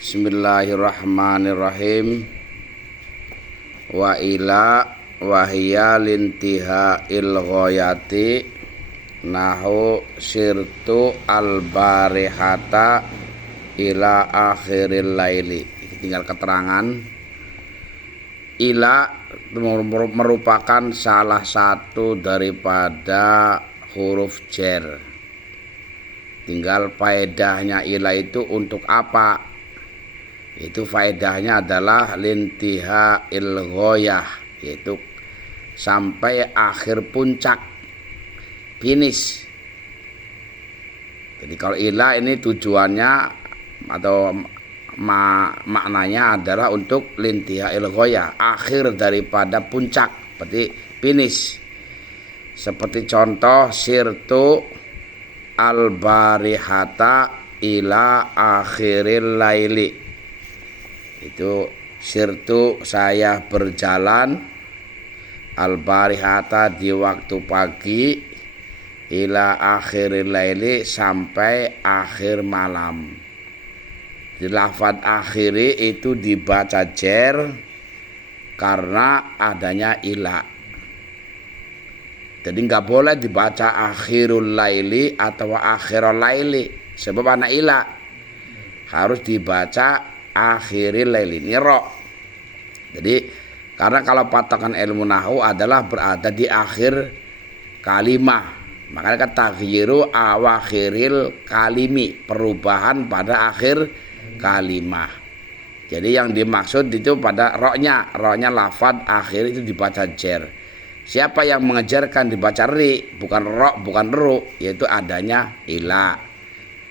Bismillahirrahmanirrahim. Wa ila wahya lintiha il ghayati nahu sirtu al barihata ila akhiril laili. Tinggal keterangan. Ila merupakan salah satu daripada huruf jar. Tinggal faedahnya ila itu untuk apa? Itu faedahnya adalah lintiha il ghayah, yaitu sampai akhir puncak, finish. Jadi kalau ila ini tujuannya atau maknanya adalah untuk lintiha il ghayah, akhir daripada puncak, berarti finish. Seperti contoh sirtu al barihata ila akhiril laili. Itu sirtu saya berjalan al barihata di waktu pagi ila akhiril laili sampai akhir malam. Di lafadz akhiri itu dibaca jar karena adanya ila. Jadi nggak boleh dibaca akhirul laili atau akhirul laili sebab anak ila. Harus dibaca akhiril laili, ini ro. Jadi karena kalau patokan ilmu nahwu adalah berada di akhir kalimah, makanya kan taghyiru awakhiril kalimi, perubahan pada akhir kalimah. Jadi yang dimaksud itu pada roknya lafadz akhir itu dibaca jar. Siapa yang mengejarkan dibaca ri, bukan ro, bukan ru, yaitu adanya ila.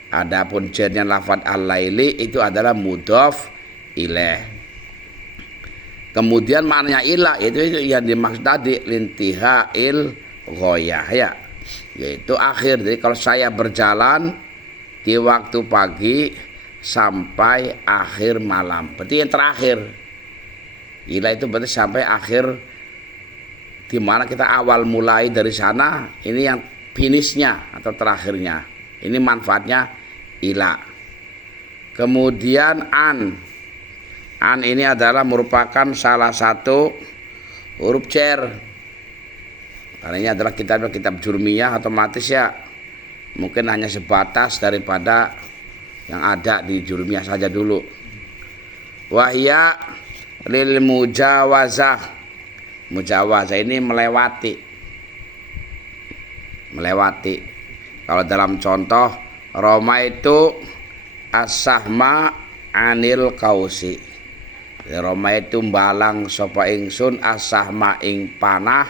Adapun jarnya lafadz al-laili itu adalah mudhof ilaih. Kemudian maknanya ila itu yang dimaksud tadi lintihail ghayah ya, yaitu akhir. Jadi kalau saya berjalan di waktu pagi sampai akhir malam, berarti yang terakhir. Ila itu berarti sampai akhir, di mana kita awal mulai dari sana, ini yang finishnya atau terakhirnya. Ini manfaatnya ila. Kemudian an ini adalah merupakan salah satu huruf jar. Karena ini adalah kitab jurmiyah, otomatis ya mungkin hanya sebatas daripada yang ada di jurmiyah saja dulu. Wahya lil mujawazah. Mujawazah ini melewati. Kalau dalam contoh Roma itu as-sahma anil kausi. Roma itu balang sapa ingsun as-sahma ing panah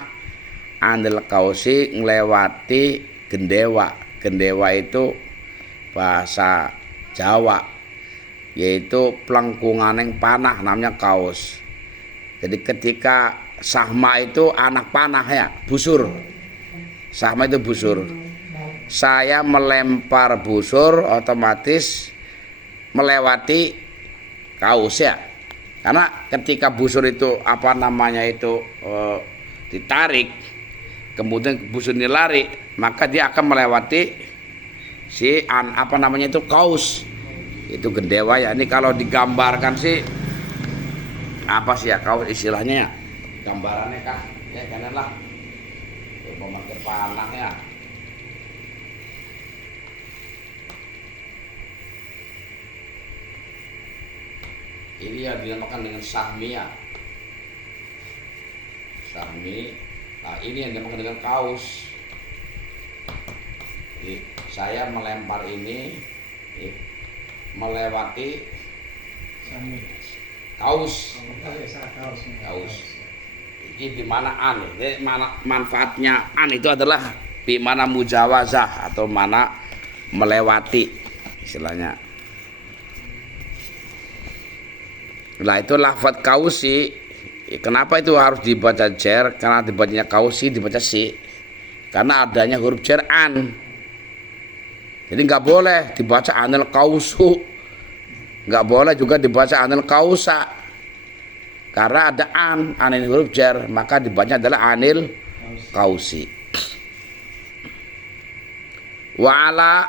anil kausi nglewati gendewa. Gendewa itu bahasa Jawa, yaitu pelengkunganing panah, namanya kaus. Jadi ketika sahma itu anak panah ya, busur. Sahma itu busur. Saya melempar busur, otomatis melewati kaus ya. Karena ketika busur itu ditarik, kemudian busur ini lari, maka dia akan melewati kaus. Itu gendewa ya. Ini kalau digambarkan sih apa sih ya kaus istilahnya ya? Gambarannya kah? Ya janganlah memakai panah ya. Ini yang dinamakan dengan sahmi ya. Sahmi. Nah ini yang dinamakan dengan kaus. Jadi, saya melempar ini melewati kaus. Ini di mana an? Jadi manfaatnya an itu adalah di mana mujawazah atau mana melewati istilahnya. Nah itu lafadz kausi. Kenapa itu harus dibaca jar? Karena dibacanya kausi dibaca si. Karena adanya huruf jar an. Jadi nggak boleh dibaca anil kausu, nggak boleh juga dibaca anil kausa, karena ada an ini huruf jar, maka dibaca adalah anil kausi. Wa'ala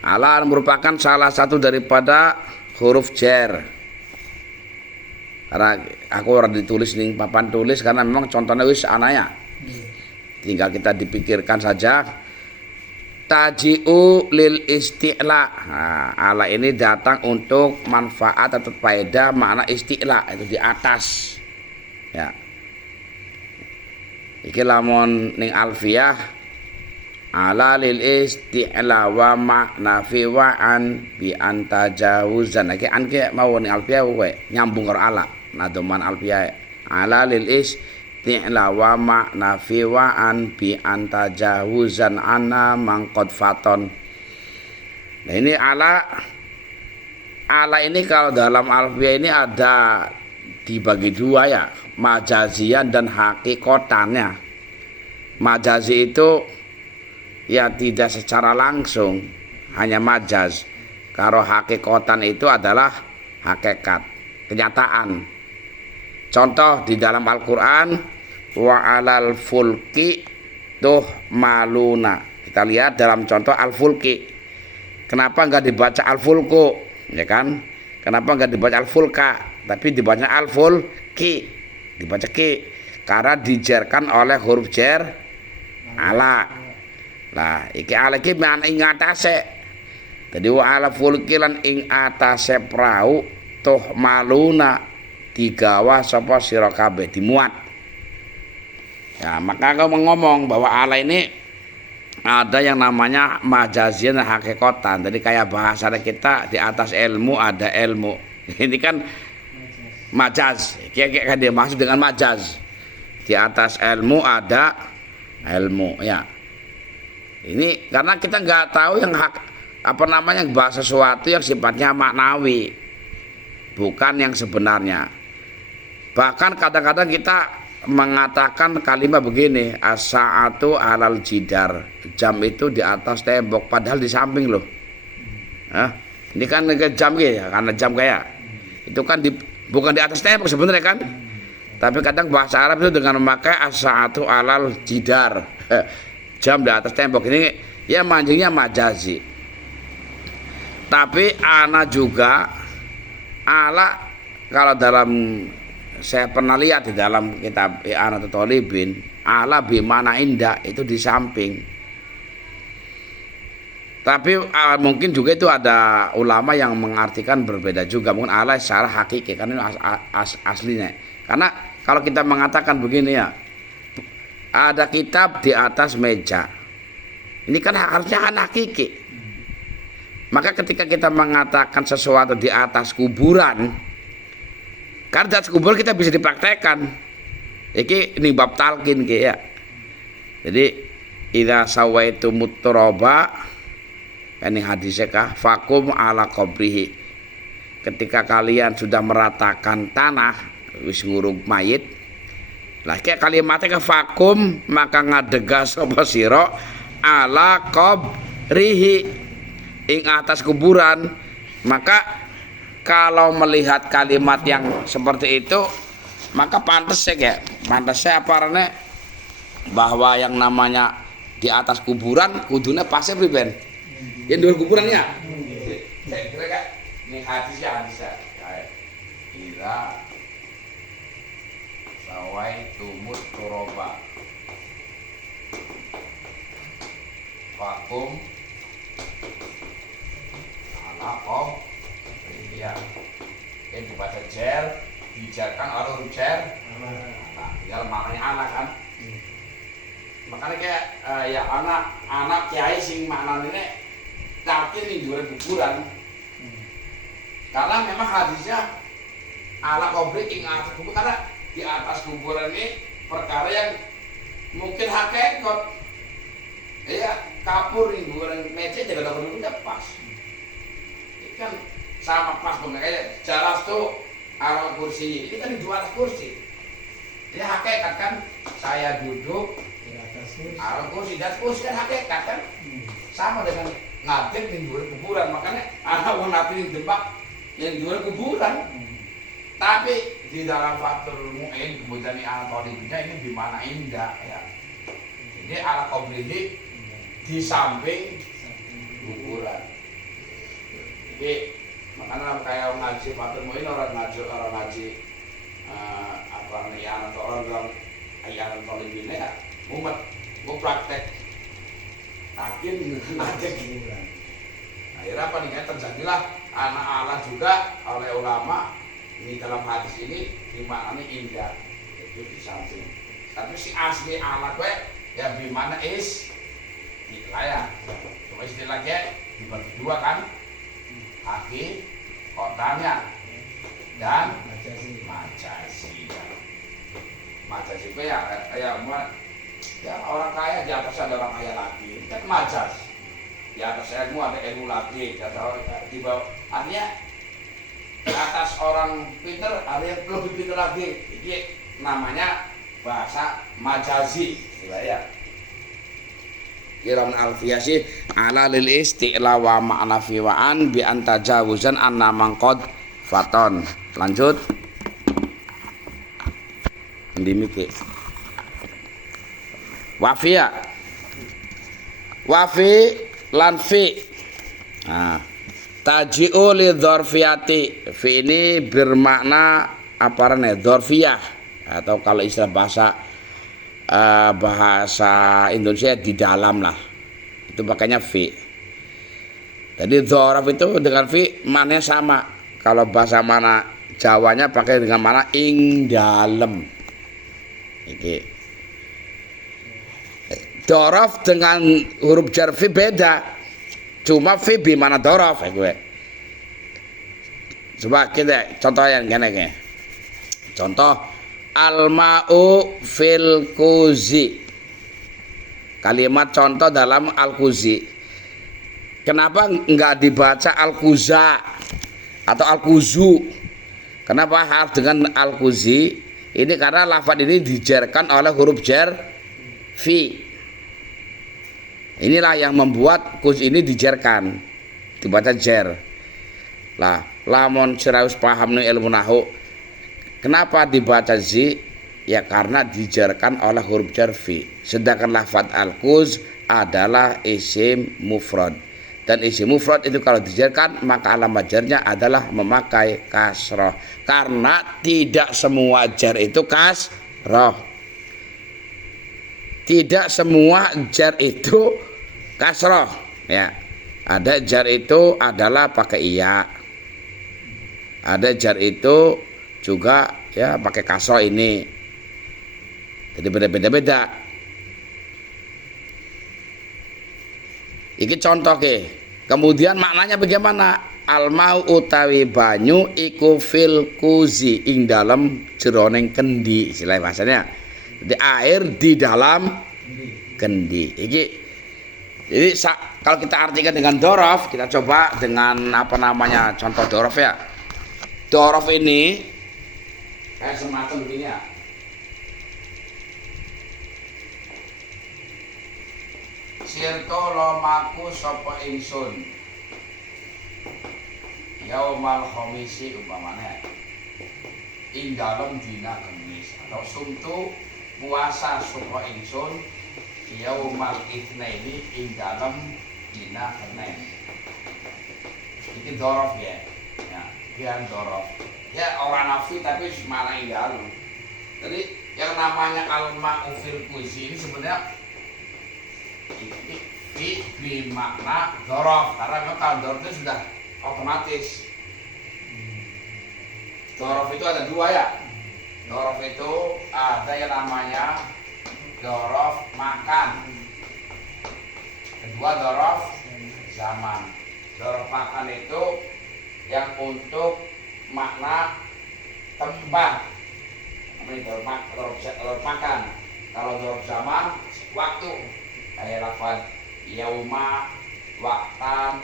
Ala merupakan salah satu daripada huruf jar. Karena aku orang ditulis ning papan tulis karena memang contohnya wis anaya. Tinggal kita dipikirkan saja. Taji'u lil isti'la. Nah, ala ini datang untuk manfaat atau faedah makna isti'la, itu di atas. Ya. Iki lamun ning alfiyah ala lil isti'la wa makna fi wa an bi antajawuzan. Iki an ki mau ning alfiyah kowe nyambung karo ala. Nadoman alfiyah ala lil isti'la wa makna fi wa an bi antajawuzan ana mangqad faton. Nah ini ala ini kalau dalam alfiyah ini ada dibagi dua ya, majazian dan hakikotannya. Majazi itu ya tidak secara langsung, hanya majaz. Kalau hakikotan itu adalah hakikat, kenyataan. Contoh di dalam Al-Quran, wa alal fulki tuh maluna. Kita lihat dalam contoh al-fulki. Kenapa enggak dibaca al-fulku, ya kan? Kenapa enggak dibaca al-fulka, tapi dibaca al-fulki, dibaca ki, karena dijarkan oleh huruf jar ala. Lah iki ala iki man ing atase. Dadi wa ala fulki lan ing atase prau tuh maluna digawa sapa sira kabeh, dimuat. Ya, maka aku ngomong bahwa ala ini ada yang namanya majazian dan hakikatan. Jadi kayak bahasa kita di atas ilmu ada ilmu. Ini kan majaz. Kayak kan dia maksud dengan majaz. Di atas ilmu ada ilmu, ya. Ini karena kita nggak tahu yang bahasa sesuatu yang sifatnya maknawi, bukan yang sebenarnya. Bahkan kadang-kadang kita mengatakan kalimat begini, as-sa'atu alal jidar, jam itu di atas tembok, padahal di samping loh. Ini kan jam ya, karena jam kayak itu kan bukan di atas tembok sebenarnya kan. Tapi kadang bahasa Arab itu dengan memakai as-sa'atu alal jidar, jam di atas tembok. Ini ya mancingnya majazi. Tapi ana juga ala, kalau dalam saya pernah lihat di dalam kitab I'anatul Thalibin, ala bimana indah itu di samping. Tapi mungkin juga itu ada ulama yang mengartikan berbeda juga, mungkin ala secara hakiki karena aslinya. Karena kalau kita mengatakan begini ya, ada kitab di atas meja, ini kan harusnya kan hakiki. Maka ketika kita mengatakan sesuatu di atas kuburan, karena di atas kuburan kita bisa dipraktekkan. Ini bab talqin ya. Jadi idza sawaitumut turaba, ini hadisnya kah, fakum ala qabrihi. Ketika kalian sudah meratakan tanah wis ngurug mayit, lah kayak kalimatnya fakum, maka ngadega sapa sira ala qabrihi, ing atas kuburan. Maka kalau melihat kalimat yang seperti itu, maka pantasnya apa arane bahwa yang namanya di atas kuburan kudune pasti priben. Yang dua kuburannya. Ini hadisnya. Ila sawai tumut turoba fakum ala ya, yang dibaca jar, dijarkan oleh huruf jar. Nah, tinggal maknanya anak kan. Makanya kayak ya anak kiai sing maknanya tapi ning dhuwur kuburan. Karena memang hadisnya ala qabri ing atas kuburan, karena di atas kuburan ini perkara yang mungkin hakikat. Ya, kapur ning dhuwur meja jaga udah pas. Ini kan sama pas bener kayak jaras tuh ala kursi, ini kan di atas kursi. Jadi hakikat kan saya duduk di atas ala kursi, dan kursi kan hakikat kan sama dengan ngadeg di luar kuburan. Makanya anak wong nabi yang jebak yang di luar kuburan. Tapi di dalam Fathul Mu'in kemudian I'anatul Thalibinnya ini dimana indah ya. Jadi ala qabrihi di samping kuburan. Iki makanya kayak ngaji Fatul Muin orang ngaji apa namanya orang ayaran tolibine ya mumet mau praktek akhir gini kan. Akhirnya apa nih terjadilah anak Allah juga oleh ulama ini dalam hadis ini dimaknani indah itu di samping. Tapi si asli Allah gue ya bimana istilah cuma istilahnya dibagi dua kan, hakiki kotanya dan majas itu ya orang kaya di atas ada orang kaya lagi kan majas, di atas ilmu ada ilmu lagi, di bawah artinya di atas orang pinter ada yang lebih pinter lagi. Ini namanya bahasa majazi ya. Kiram al-fiyasi ala lil isti'la wa ma'na fi wa'an bi antajawuzan anna mangqad faton. Lanjut ndimike wafiya wafi lan fi. Nah, taji'u li dzarfiyati. Fi ini bermakna apa namanya dzarfiyah atau kalau istilah bahasa Indonesia di dalam lah, itu makanya fi. Jadi dzaraf itu dengan fi maknanya sama. Kalau bahasa mana Jawanya pakai dengan mana ing dalem. Iki dzaraf dengan huruf jar fi beda. Cuma fi bi mana dzaraf gue. Coba kita contoh yang gini. Contoh al-ma'u fil kuzi. Kalimat contoh dalam al-kuzi. Kenapa enggak dibaca al-kuza atau al-kuzu? Kenapa harus dengan al-kuzi? Ini karena lafaz ini dijarkan oleh huruf jar fi. Inilah yang membuat kuz ini dijarkan, dibaca jar. Lah, lamun siraus paham nih ilmu nahwu. Kenapa dibaca zi? Ya karena dijarkan oleh huruf jar fi. Sedangkan lafaz al-kuz adalah isim mufrad. Dan isim mufrad itu kalau dijarkan maka alamat jarnya adalah memakai kasroh. Karena tidak semua jar itu kasroh. Tidak semua jar itu kasroh. Ya, ada jar itu adalah pakai iya. Ada jar itu juga ya pakai kasroh ini. Jadi beda-beda. Iki contoh ke. Kemudian maknanya bagaimana? Almau utawi banyu iku fil kuzi ing dalam jeroning kendi. Istilah bahasanya. Jadi air di dalam kendi. Jadi kalau kita artikan dengan dorof, kita coba dengan apa namanya contoh dorof ya. Dorof ini kayak semacam begini ya. Sirto lomaku sopo ingsun yaumal khomisi umpamanya ing dalem dina Kamis, atau sumtu puasa sopo ingsun yaumal itsnaini ing dalem dina Senin. Iki dorof ya. Ya, kian dorof. Ya orang nafi tapi malah ing dalem. Jadi yang namanya al-ma'u fil kuzi ini sebenarnya di makna dorof, karena memang kalau dorof itu sudah otomatis. Dorof itu ada dua ya. Dorof itu ada yang namanya dorof makan. Kedua dorof zaman. Dorof makan itu yang untuk makna tempat. Ini dorof makan. Kalau dorof zaman waktu. Kayak lafaz yauma, waktan,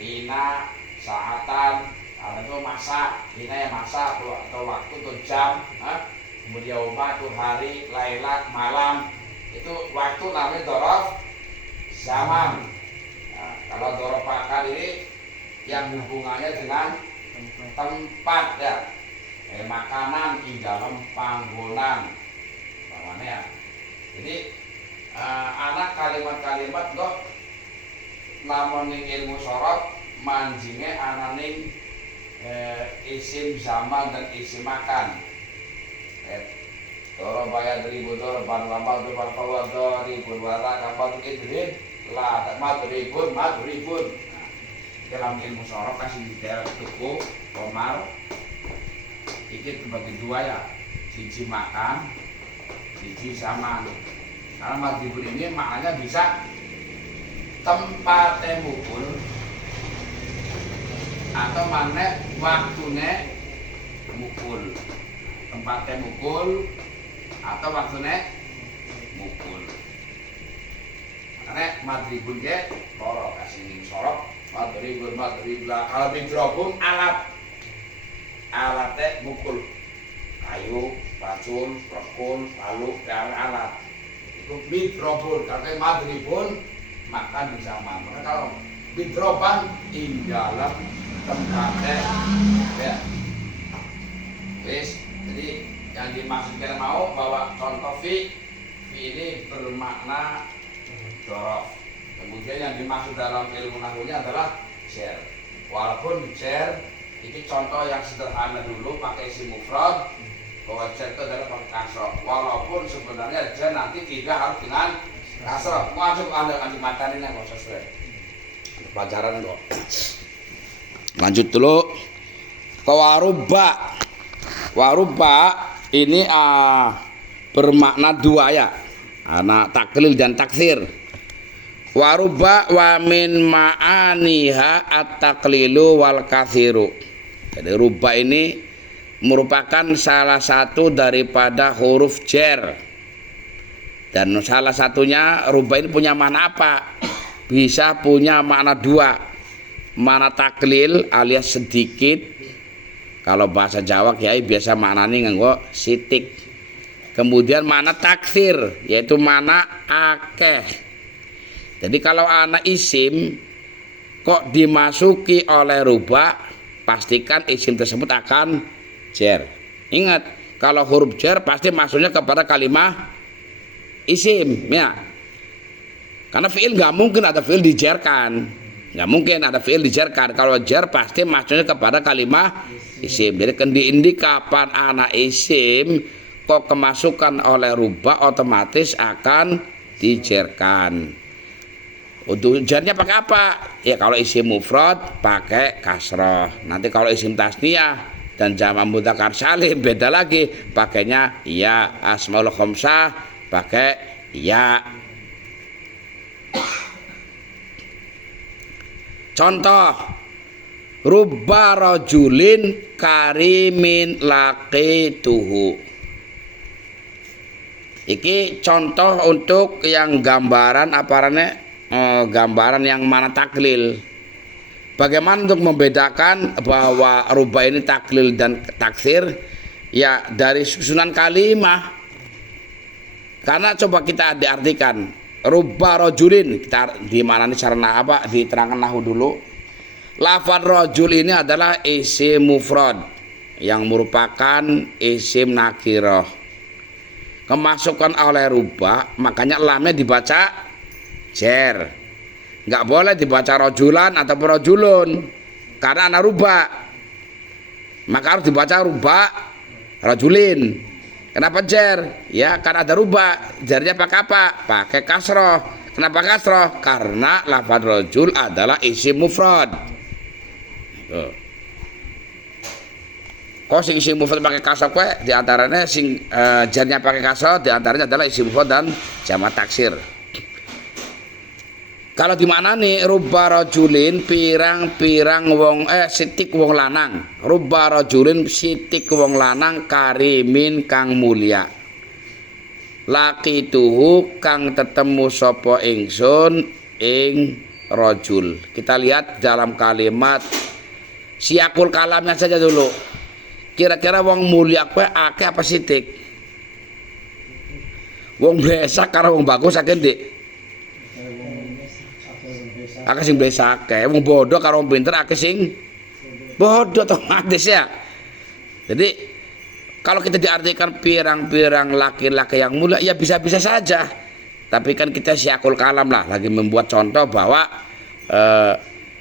hina, saatan, kalau itu masa, hina ya masa atau waktu atau jam, kemudian yauma itu hari, lailat, malam, itu waktu namanya dorof zaman. Nah, kalau dorof makan ini yang hubungannya dengan tempat ya, kayak makanan di dalam panggonan, namanya. Jadi anak kalimat-kalimat kok namun ilmu sorot manjinge ananing isim zaman dan isim makan. Doro bayar ribu doro pan lama tu pan kawat ribu wala kapal idrin lah madribun. Dalam ilmu sorok kasih detail tuku komar iki terbagi dua ya, siji makan, siji zaman. Karena madribun ini maknanya bisa tempatnya mukul atau mana waktunya mukul, tempatnya mukul atau waktunya mukul. Karena madribun ke loro kasih sorok madribun lah. Kalau midrobun alatnya mukul, kayu, racun, rokul, palu, dan alat itu midrobun. Kalau madribun makan di zaman. Maka kalau midroban in dalam tempatnya ya wis. Jadi yang dimaksudkan mau bahwa contoh fi ini bermakna dorof. Kemudian yang dimaksud dalam ilmu nahwunya adalah jar. Walaupun jar ini contoh yang sederhana dulu pakai isim mufrad, bahwa jar itu adalah pakai kasroh. Walaupun sebenarnya jar nanti tidak harus dengan kasroh. Masuk anda matarin yang kok sesuai pelajaran kok. Lanjut dulu ke waruba ini bermakna dua ya, anak taklil dan taksir. Waruba wa min ma'aniha at-taklilu wal kathiru. Jadi ruba ini merupakan salah satu daripada huruf jar. Dan salah satunya ruba ini punya makna apa? Bisa punya makna dua. Makna taklil alias sedikit. Kalau bahasa Jawa kiai biasa maknanya nganggo sitik. Kemudian makna taksir yaitu makna akeh. Jadi kalau anak isim kok dimasuki oleh ruba, pastikan isim tersebut akan jar. Ingat, kalau huruf jar pasti masuknya kepada kalimat isim ya. Karena fiil nggak mungkin ada fiil dijarkan. Nggak mungkin ada fiil dijarkan. Kalau jar pasti masuknya kepada kalimat isim. Jadi kendi kapan anak isim kok kemasukan oleh ruba otomatis akan dijarkan. Untuk jarnya pakai apa? Ya kalau isim mufrad pakai kasroh. Nanti kalau isim tasniyah dan jamak mudzakkar salim beda lagi, pakainya ya. Asmaul khamsah pakai ya. Contoh rubba rajulin karimin laqituhu. Iki contoh untuk yang gambaran aparane gambaran yang mana taklil. Bagaimana untuk membedakan bahwa rubba ini taklil dan taksir? Ya dari susunan kalimat. Karena coba kita diartikan rubba rajulin, kita di mana nih cara apa diterangkan nahwu dulu. Lafaz rajul ini adalah isim mufrad yang merupakan isim nakirah. Kemasukan oleh rubba, makanya lamnya dibaca jar. Nggak boleh dibaca rojulan atau rojulun karena anak rubba. Maka harus dibaca rubba rojulin. Kenapa jar? Ya karena ada rubba. Jarnya pakai apa? Pakai kasroh. Kenapa kasroh? Karena lafaz rojul adalah isim mufrad. Kok sing isim mufrad pakai kasroh kue? Di antaranya sing jarnya pakai kasroh, di antaranya adalah isim mufrad dan jamak taksir. Kalau di mana nih rubba rajulin pirang-pirang wong sitik wong lanang. Rubba rajulin sitik wong lanang karimin kang mulia. Laqituhu kang tetemu sapa ingsun ing rajul. Kita lihat dalam kalimat siakul kalamnya saja dulu. Kira-kira wong mulia kowe akeh apa sitik? Wong blesak karo wong bagus akeh ndik? Akeh sing blesak akeh, wong bodoh karo wong pinter akeh sing bodoh otomatis ya. Jadi kalau kita diartikan pirang-pirang laki-laki yang mulia ya bisa-bisa saja. Tapi kan kita siakul kalam lah lagi membuat contoh bahwa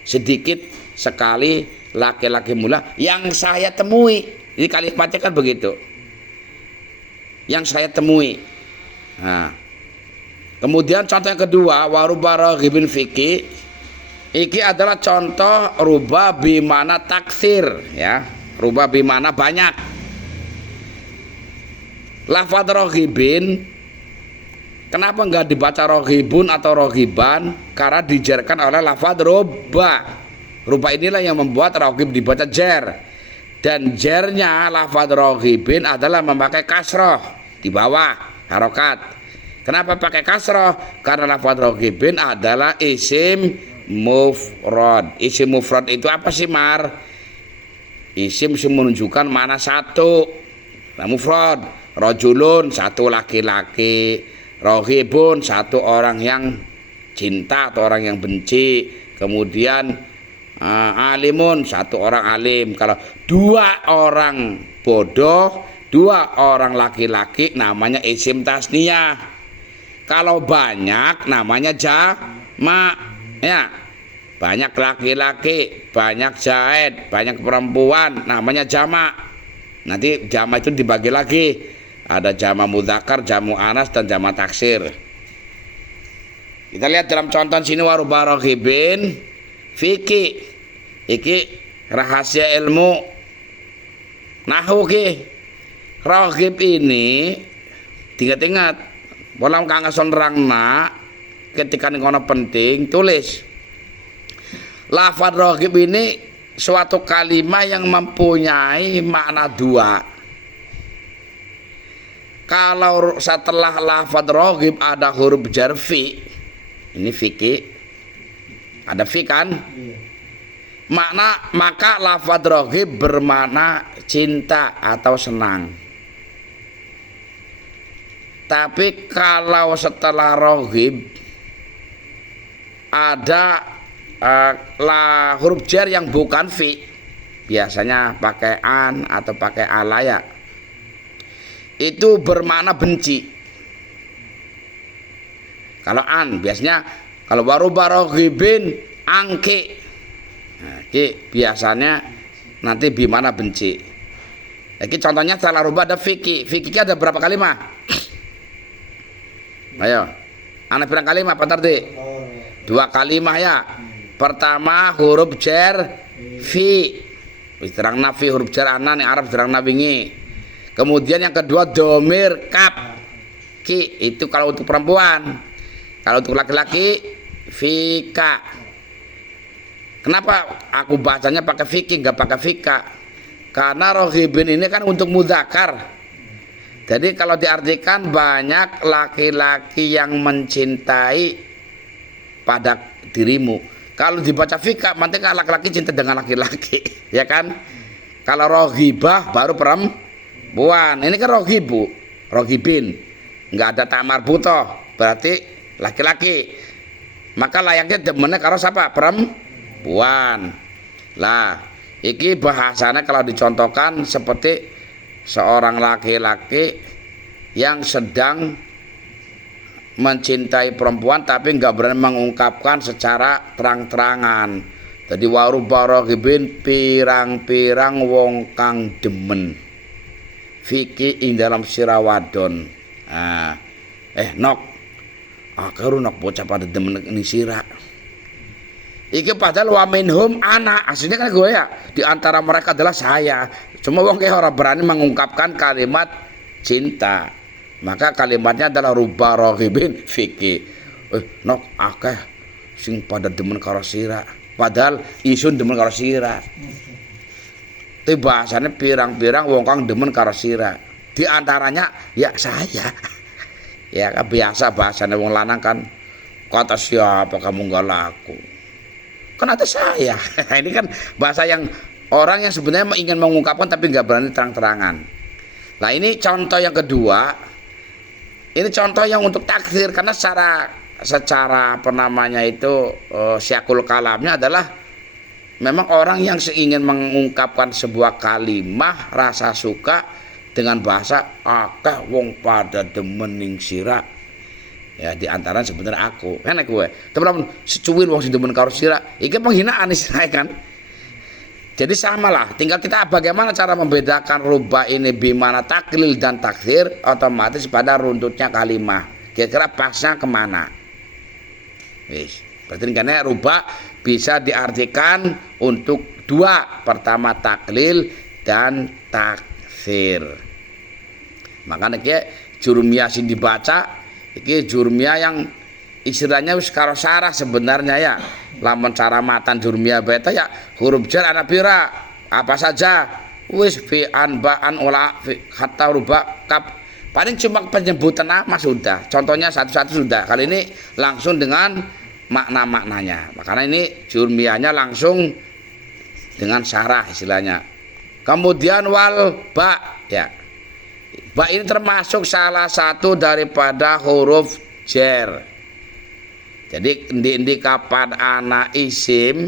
sedikit sekali laki-laki mula yang saya temui. Ini kalimatnya kan begitu. Yang saya temui. Nah, kemudian contoh yang kedua, waruba raghibin fiki. Iki adalah contoh ruba bimana taksir, ya. Ruba bimana banyak. Lafadz raghibin, kenapa enggak dibaca roghibun atau roghiban? Karena dijerkan oleh lafadz ruba. Ruba inilah yang membuat roghib dibaca jer. Dan jernya lafadz roghibin adalah memakai kasroh di bawah harokat. Kenapa pakai kasroh? Karena lafadz roghibin adalah isim mufrad. Isim mufrad itu apa sih, Mar? Isim menunjukkan mana satu. Nah, mufrad, rojulun satu laki-laki, roghibun satu orang yang cinta atau orang yang benci, kemudian alimun satu orang alim. Kalau dua orang bodoh, dua orang laki-laki namanya isim tasniyah. Kalau banyak namanya jamak, ya. Banyak laki-laki, banyak zaid, banyak perempuan namanya jamak. Nanti jamak itu dibagi lagi. Ada jamak mudzakkar, jamak anas, dan jamak taksir. Kita lihat dalam contoh sini, waruba raghibin fiki. Iki rahasia ilmu nahwu ki. Raghib ini ingat-ingat, bolam kang nerangna ketika ngono penting tulis. Lafadz raghib ini suatu kalimat yang mempunyai makna dua. Kalau setelah lafadz raghib ada huruf jar fi, ini fiki, ada fi kan? Maka lafadz raghib bermakna cinta atau senang. Tapi kalau setelah raghib ada huruf jar yang bukan fi, biasanya pakai an atau pakai alaya, itu bermakna benci. Kalau an biasanya, kalau waruba raghibin angki, nah, ki biasanya nanti bimana benci. Jadi contohnya setelah ruba ada fiki. Fiki ada berapa kalimat? Ayo, anak bilang kalimat apa tadi? Dua kalimat ya. Pertama huruf jar fi, terang nafi huruf jar anan yang Arab terang wingi. Kemudian yang kedua domir kap ki, itu kalau untuk perempuan. Kalau untuk laki-laki fika. Kenapa aku bacanya pakai fiki nggak pakai fika? Karena roghibin ini kan untuk mudzakkar. Jadi kalau diartikan banyak laki-laki yang mencintai pada dirimu. Kalau dibaca fika, nanti kan laki-laki cinta dengan laki-laki, ya kan? Kalau roghibah baru perempuan. Ini kan roghibu, roghibin, nggak ada tamar butoh, berarti laki-laki. Maka layaknya demennya kalau siapa? Perempuan. Lah, iki bahasanya kalau dicontohkan seperti seorang laki-laki yang sedang mencintai perempuan tapi nggak berani mengungkapkan secara terang-terangan. Jadi waruba raghibin pirang-pirang wong kang demen fiki ing dalam sirawadon. Nok akaru nok bocah pada demen ini sira. Iki padahal wa minhum anak, aslinya kan gue ya, di antara mereka adalah saya. Cuma wong kayak orang berani mengungkapkan kalimat cinta. Maka kalimatnya adalah ruba raghibin fiki. Nok akeh sing pada demen karo sira. Padahal isun demen karo sira. Itu bahasanya pirang-pirang wong kang demen karo sira. Di antaranya ya saya. Ya kan biasa bahasanya wong lanang kan, kata siapa kamu nggak laku. Kan ada saya. Ini kan bahasa yang orang yang sebenarnya ingin mengungkapkan tapi nggak berani terang-terangan. Nah ini contoh yang kedua. Ini contoh yang untuk taksir, karena secara apa namanya itu syakul kalamnya adalah memang orang yang ingin mengungkapkan sebuah kalimah rasa suka dengan bahasa akeh wong pada demen ning sira. Ya di antara sebenarnya aku. Kan gue. Teman-teman secuil wong sing demen karo sira, iki penghinaan istilahnya kan. Jadi samalah, tinggal kita bagaimana cara membedakan rubah ini bimana taklil dan taksir, otomatis pada runtutnya kalimah. Kira-kira pasnya kemana? Wis, berarti karena rubah bisa diartikan untuk dua, pertama taklil dan taksir. Makanya kayak jurumiyah sing dibaca, iki jurumiyah yang istilahnya wis karo sarah sebenarnya ya. Lamun cara matan jurumiyah beta ya huruf jar ana pira apa saja wis fi an ba an ola hatta ruba kap paling cuma penyebutan nama sudah, contohnya satu-satu sudah. Kali ini langsung dengan makna-maknanya, makanya ini jurumiyahnya langsung dengan syarah istilahnya. Kemudian wal ba ya, ba ini termasuk salah satu daripada huruf jar. Jadi di kapan anak isim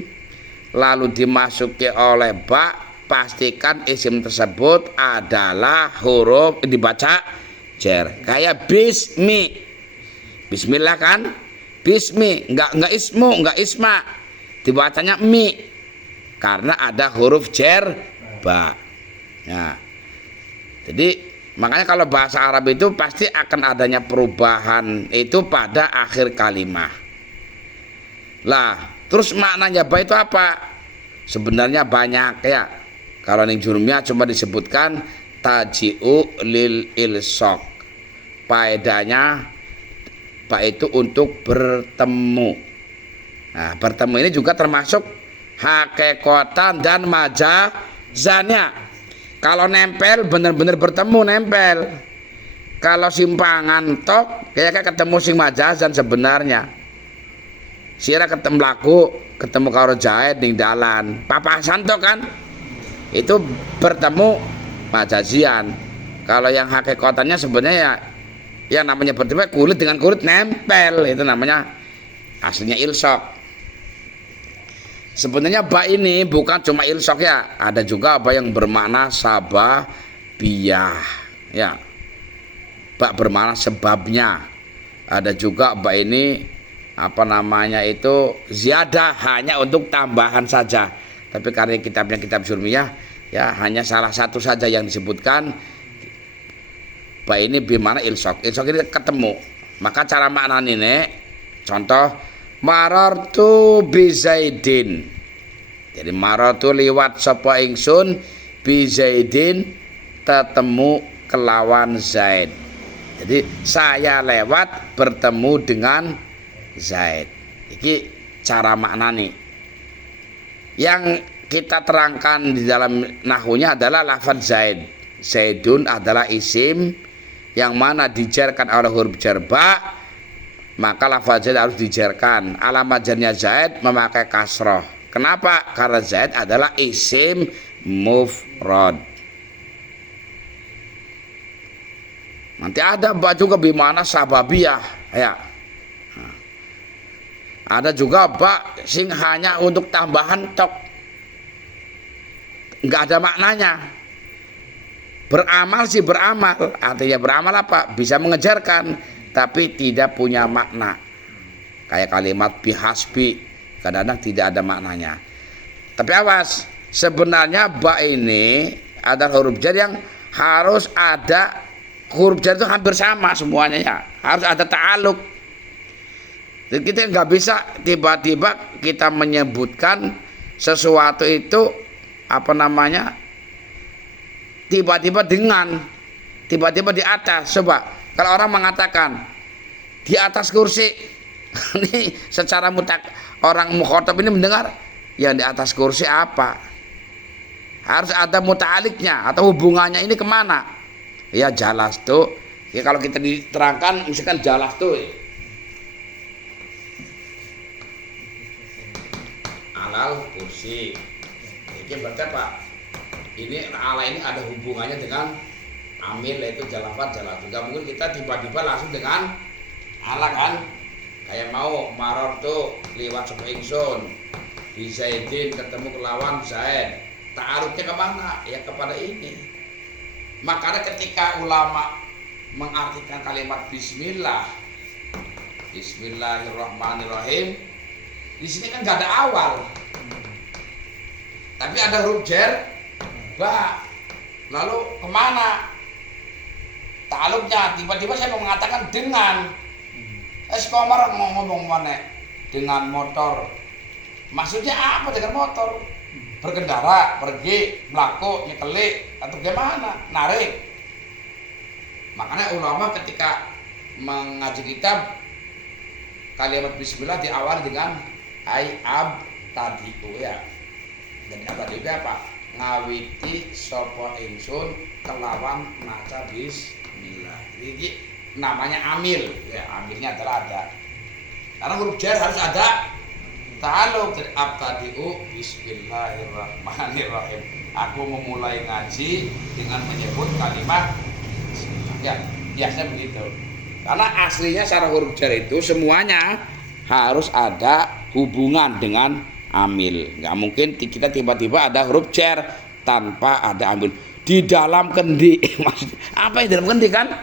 lalu dimasuki oleh ba, pastikan isim tersebut adalah huruf dibaca jar. Kayak bismi, bismillah kan, bismi, enggak ismu, enggak isma, dibacanya mi karena ada huruf jar ba. Nah, jadi makanya kalau bahasa Arab itu pasti akan adanya perubahan itu pada akhir kalimat. Lah, terus maknanya ba itu apa? Sebenarnya banyak ya. Kalau ning jurumiyah cuma disebutkan taji'u lil ilsok. Faedahnya ba itu untuk bertemu. Nah, bertemu ini juga termasuk hakikatan dan majazannya. Kalau nempel benar-benar bertemu nempel. Kalau simpangan tok kayak ketemu sing majazan sebenarnya. Sira ketemu laku, ketemu karo Zaid ning dalan, papasan to kan? Itu bertemu majazian. Kalau yang hakikatannya sebenarnya ya namanya bertemu kulit dengan kulit nempel, itu namanya aslinya ilsok. Sebenarnya ba ini bukan cuma ilsok ya, ada juga ba yang bermakna sababiyah ya. Ba bermakna sebabnya. Ada juga ba ini apa namanya itu ziyadah, hanya untuk tambahan saja. Tapi karena kitabnya kitab jurumiyah ya hanya salah satu saja yang disebutkan ba ini bimana ilsok. Ilsok ini ketemu. Maka cara makna ini contoh marartu bi Zaidin. Jadi marartu liwat sapa ingsun bi Zaidin, ketemu kelawan Zaid. Jadi saya lewat bertemu dengan Zaid. Ini cara maknani. Yang kita terangkan di dalam nahwunya adalah lafaz Zaid. Zaidun adalah isim yang mana dijarkan oleh huruf jar ba, maka lafaz Zaid harus dijarkan. Alamat jarnya Zaid memakai kasroh. Kenapa? Karena Zaid adalah isim mufrad. Nanti ada ba juga bimana sababiyah ya. Ada juga ba sing hanya untuk tambahan tok, enggak ada maknanya. Beramal sih beramal, artinya beramal apa? Bisa mengejarkan, tapi tidak punya makna. Kayak kalimat bihasbi, kadang-kadang tidak ada maknanya. Tapi awas, sebenarnya ba ini adalah huruf jar yang harus ada, huruf jar itu hampir sama semuanya ya. Harus ada ta'aluk. Jadi kita nggak bisa tiba-tiba kita menyebutkan sesuatu itu apa namanya tiba-tiba tiba-tiba di atas. Coba kalau orang mengatakan di atas kursi, ini secara orang mukhatab ini mendengar yang di atas kursi apa? Harus ada muta'aliknya atau hubungannya ini kemana? Ya jalas tuh. Ya kalau kita diterangkan misalkan jalas tuh. Alal kursi. Ini berarti apa? Ini ala ini ada hubungannya dengan amil, yaitu jalafat jalat. Gak mungkin kita tiba-tiba langsung dengan ala kan? Kayak mau maror tuh liwat sapa ingsun di Zaidin ketemu kelawan Zaid. Ta'arufnya kemana? Ya kepada ini. Makanya ketika ulama mengartikan kalimat Bismillah, Bismillahirrahmanirrahim, di sini kan gak ada awal. Tapi ada huruf jer ba. Lalu kemana ta'aluknya? Tiba-tiba saya mau mengatakan dengan. Komar mau ngomong mana? Dengan motor. Maksudnya apa dengan motor? Berkendara, pergi, melaku, nyekelik, atau gimana? Narik. Makanya ulama ketika mengaji kitab, kalimat bismillah diawali dengan ab tadiu ya. Jadi apa juga apa? Ngawiti sapa ingsun kelawan maca bismillah. Jadi namanya amil ya, amilnya adalah ada. Karena huruf jar harus ada ta'alluq dari abtadi'u bismillahirrahmanirrahim. Aku memulai ngaji dengan menyebut kalimat ya, biasanya begitu. Karena aslinya secara huruf jar itu semuanya harus ada hubungan dengan amil. Nggak mungkin kita tiba-tiba ada huruf jar tanpa ada amil. Di dalam kendi. Apa yang dalam kendi kan?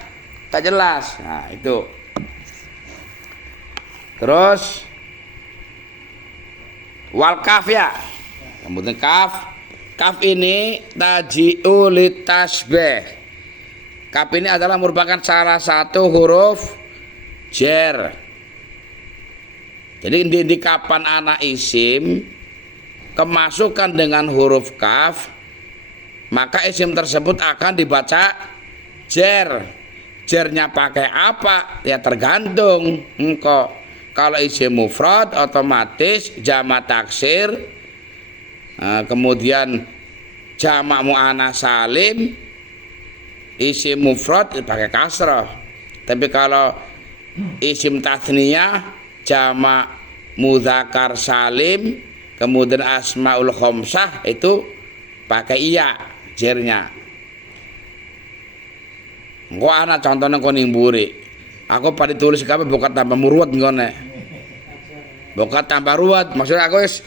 Tak jelas. Nah, itu. Terus wal kaf ya. Kemudian kaf. Kaf ini taji'u litasbih. Kaf ini adalah merupakan salah satu huruf jar. Jadi di kapan anak isim kemasukan dengan huruf kaf, maka isim tersebut akan dibaca jar. Jarnya pakai apa? Ya tergantung engkau. Kalau isim mufrad otomatis jamak taksir, kemudian jamak muannats salim, isim mufrad pakai kasrah. Tapi kalau isim tasniyah jamak mudzakkar salim, kemudian asmaul khamsah itu pakai iya jernya. Engko ana contohnya koning mburi. Aku pada tulis kabeh bokat tambah muruat ngene. Bokat tambah ruwet, maksudnya aku wis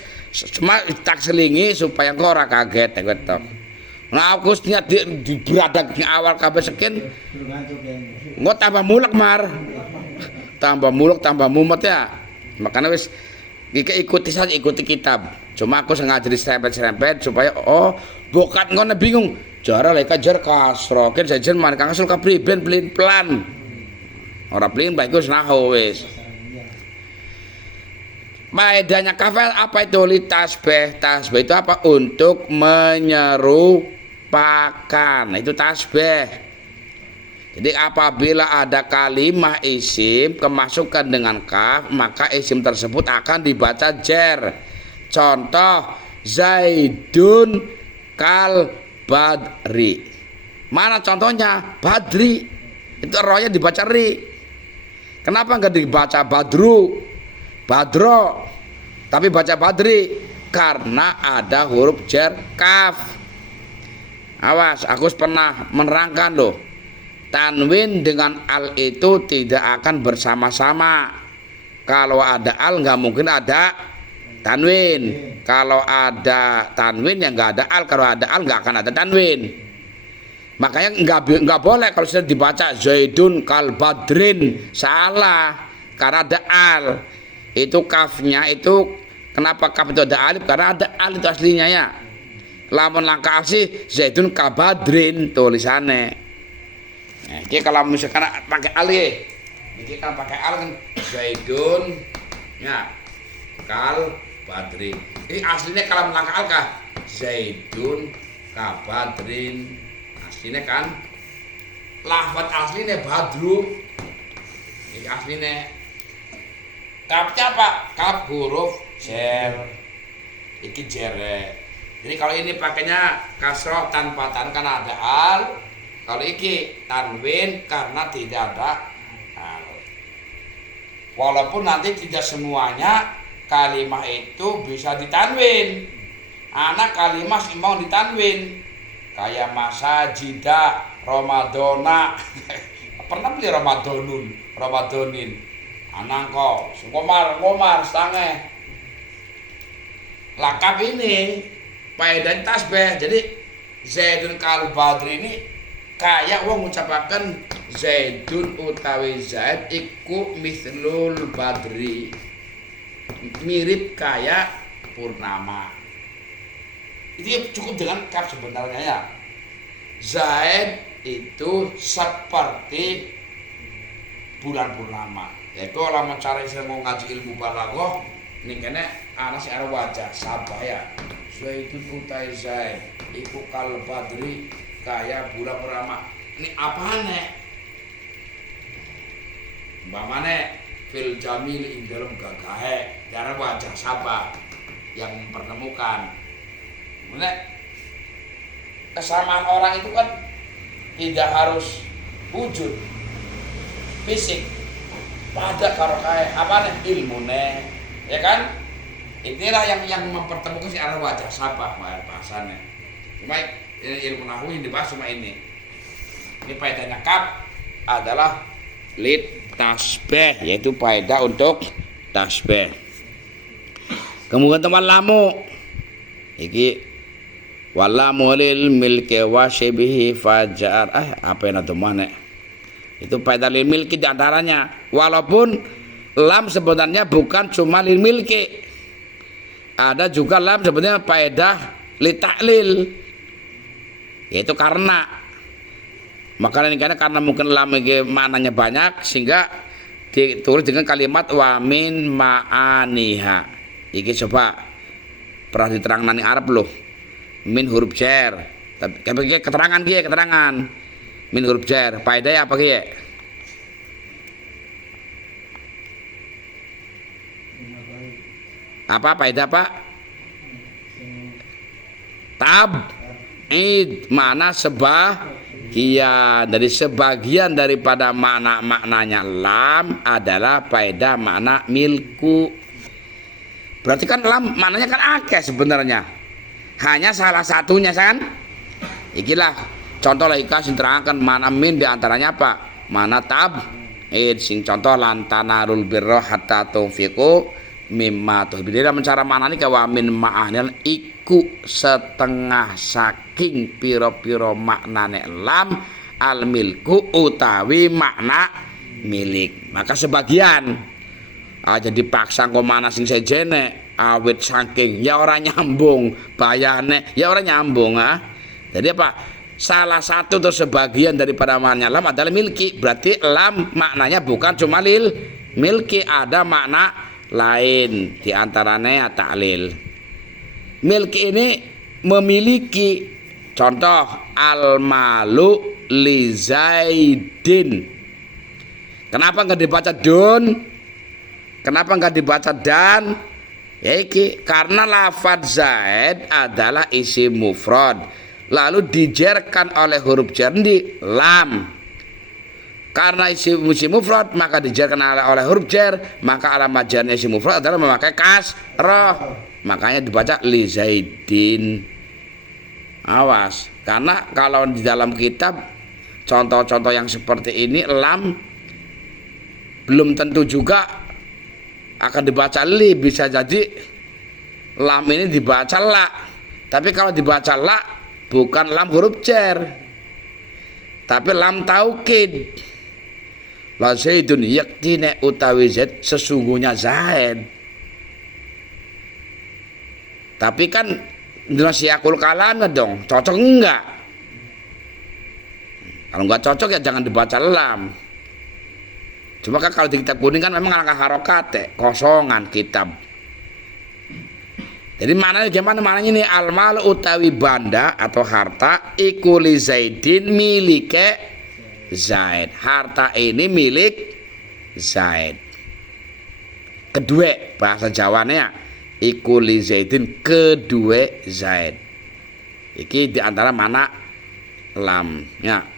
cuma tak selingi supaya engko ora kaget tok. Nah aku niat di beradak awal kabeh sekin. Engko tambah mulek mar. Tambah muluk tambah mumet ya. Makanya wis ikuti saja, ikuti kitab. Cuma aku sengaja diserempet-serempet supaya bokat ngono bingung. Jara lek kajar kasro ken jajan man kang asul kapriben pelin pelan. Ora pelin bae iku nahu wis. Faedahnya kafel apa itu litasbih? Tasbih itu apa? Untuk menyerupakan. Itu tasbih. Jadi apabila ada kalimah isim kemasukan dengan kaf, maka isim tersebut akan dibaca jar. Contoh Zaidun kal badri. Mana contohnya? Badri. Itu rohnya dibaca ri. Kenapa enggak dibaca badru? Badro. Tapi baca badri karena ada huruf jar kaf. Awas, aku pernah menerangkan loh. Tanwin dengan al itu tidak akan bersama-sama. Kalau ada al nggak mungkin ada tanwin. Kalau ada tanwin ya nggak ada al. Kalau ada al nggak akan ada tanwin. Makanya nggak boleh kalau sudah dibaca Zaidun kal badrin, salah karena ada al. Itu kafnya itu kenapa kaf itu ada alif? Karena ada al itu aslinya ya. Lamun langkah sih Zaidun kal badrin tulisannya. Nah, ini kalau misalkan pakai al ya, ini kan pakai al kan Zaidun, ya, kal badrin. Ini aslinya kalau melangkah al kah Zaidun kal badrin, aslinya kan lafaz aslinya badru, ini aslinya. Kafnya apa? Kaf huruf jar, ini jar. Jadi kalau ini pakainya kasroh tanpa tan karena ada al. Kalau iki tanwin karena tidak ada al. Walaupun nanti tidak semuanya kalimah itu bisa ditanwin. Anak kalimah sih mau ditanwin. Kayak masajida, Ramadona. Pernah beli Ramadonun, Ramadonin. Anak kok, ngomar, setengah. Lakap ini faedah tasbih. Jadi Zaidun kal badri ini kayak wong ngucapaken Zaidun utawi Zaid iku mithlul badri, mirip kayak purnama. Itu cukup dengan kaf sebenarnya ya. Zaid itu seperti bulan purnama. Yaitu kalau mencari saya mau ngaji ilmu balaghah, ini kene ana sing arep wajah sabah ya. Zaidun utai Zaid iku kal badri kaya bulan purnama. Ini apane? Umpamane fil jamil ing dalam gagahe, cara wajah sabah yang mempertemukan. Nek kesamaan orang itu kan tidak harus wujud fisik, pada karo kae apa nih ilmune, ya kan? Inilah yang mempertemukan si arah wajah sabah bahasanya. Cuma ilmu nahwu yang dibahas cuma ini. Ini faedahnya kaf adalah lit tasbih, yaitu faedah untuk tasbih. Kemudian teman lamu iki walamu lil milki wa syibihi fajar apa yang ada mana itu faedah lil milki diantaranya, walaupun lam sebenarnya bukan cuma lil milki, ada juga lam sebenarnya faedah li ta'lil, yaitu karena makanya ini karena mungkin lam ini maknanya banyak sehingga ditulis dengan kalimat wa min ma'aniha. Iki coba pernah diterangkan di Arab loh, min huruf jar, tapi keterangan min huruf jar faedahnya apa kiye? Apa faedah apa? Tab'id mana dari sebagian daripada maknanya lam adalah faedah makna milku. Berarti kan lam maknanya kan akeh sebenarnya. Hanya salah satunya kan. Ikilah contoh lagi sing terangkan mana min diantaranya apa? Mana tab sing contoh lantanarul birra hatta tunfiqu mimma tuhibuna. Mencara maknanya ke wa min ma'anil iku setengah saking piro-piro maknane lam al milku utawi makna milik. Maka sebagian jadi paksa kok mana sing sejene awit saking ya orang nyambung bayane ya orang nyambung Jadi apa? Salah satu atau sebagian daripada makna lam adalah milki. Berarti lam maknanya bukan cuma lil milki, ada makna lain diantaranya ta'lil. Milki ini memiliki, contoh al-malu li Zaidin. Kenapa nggak dibaca dun? Kenapa nggak dibaca dan? Ya iki, karena lafadz Zaid adalah isim mufrad, lalu dijerkan oleh huruf jar di lam. Karena isim mufrad maka dijerkan oleh huruf jar, maka alamat jarnya isim mufrad adalah memakai kasrah. Makanya dibaca li Zaidin. Awas, karena kalau di dalam kitab contoh-contoh yang seperti ini lam belum tentu juga akan dibaca li, bisa jadi lam ini dibaca la, tapi kalau dibaca la bukan lam huruf jar tapi lam taukid. La Zaidun yaktine utawi Zaid sesungguhnya Zaid, tapi kan nasiakul kalam dong, cocok enggak? Kalau enggak cocok ya jangan dibaca lam. Cuma kan kalau di kitab kuning kan memang angka harokat kosongan kitab. Jadi maknanya gimana? Maknanya ini almal utawi banda atau harta iku li Zaidin milike Zaid. Harta ini milik Zaid. Kedua bahasa Jawanya iku li Zaidin kedua Zaid. Iki diantara mana lamnya.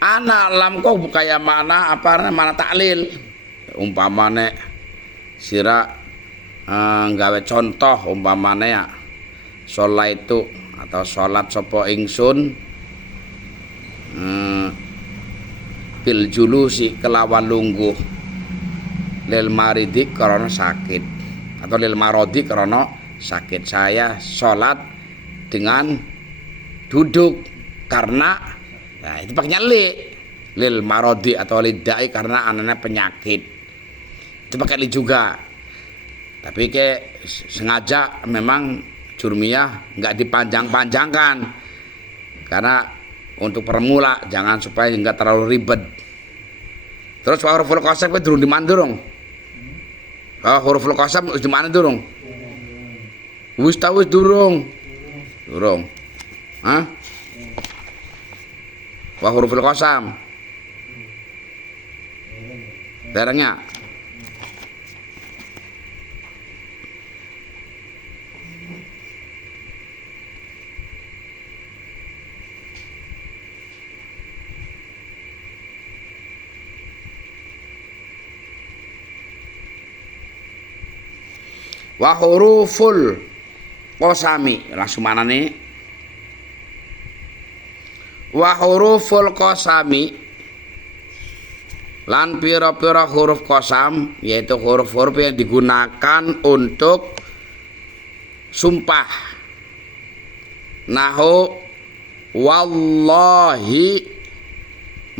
Anak lam kok kayak mana apa mana taklil, umpamane sira nggawe contoh umpamane ya sholat itu atau sholat sopo ingsun bil julusi kelawan lungguh lil maridi karena sakit atau lil marodi karena sakit. Saya sholat dengan duduk karena nah itu pakainya lil marodi atau lidai karena anaknya penyakit itu pakai li juga. Tapi kayak sengaja memang jurmiyah nggak dipanjang-panjangkan karena untuk permula jangan supaya nggak terlalu ribet. Terus huruful qasam itu durung di mana durung? Huruful qasam di mana durung? Wis tahu durung. Hah? Wa huruful qasam. Derengnya. Wa huruful qasami langsung mana nih? Wa huruful qasami lan pira-pira huruf qasam yaitu huruf-huruf yang digunakan untuk sumpah. Nahu wallahi